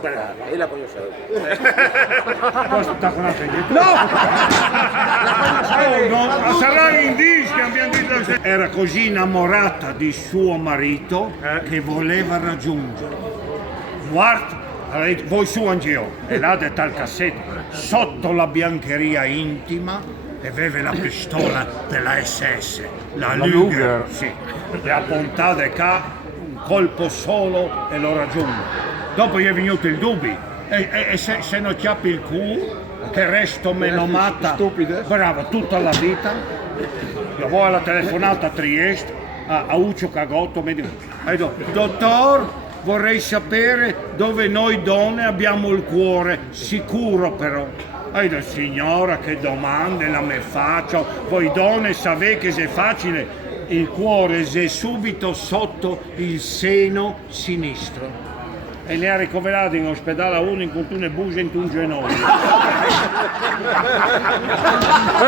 Brava, e la conoscevo. Sta con la fede. No! No, sarà in dischi, abbiamo detto. Era così innamorata di suo marito che voleva raggiungerlo. Guarda, ha detto, voi su Angio, e l'ha detta al cassetto, sotto la biancheria intima e aveva la pistola della SS, la Luger, sì, le ha puntate qua, un colpo solo e lo raggiunge. Dopo gli è venuto il dubbio, e se non chiappi il culo, che resto menomatta, Stupide. bravo, tutta la vita. Io voglio la telefonata a Trieste, a Uccio Cagotto, mi dico, dottor, vorrei sapere dove noi donne abbiamo il cuore, sicuro però. Signora, che domande la me faccio, voi donne sapete che se è facile, il cuore è subito sotto il seno sinistro. E le ha ricoverati in ospedale a uno in cultura e bugia in un gennaio.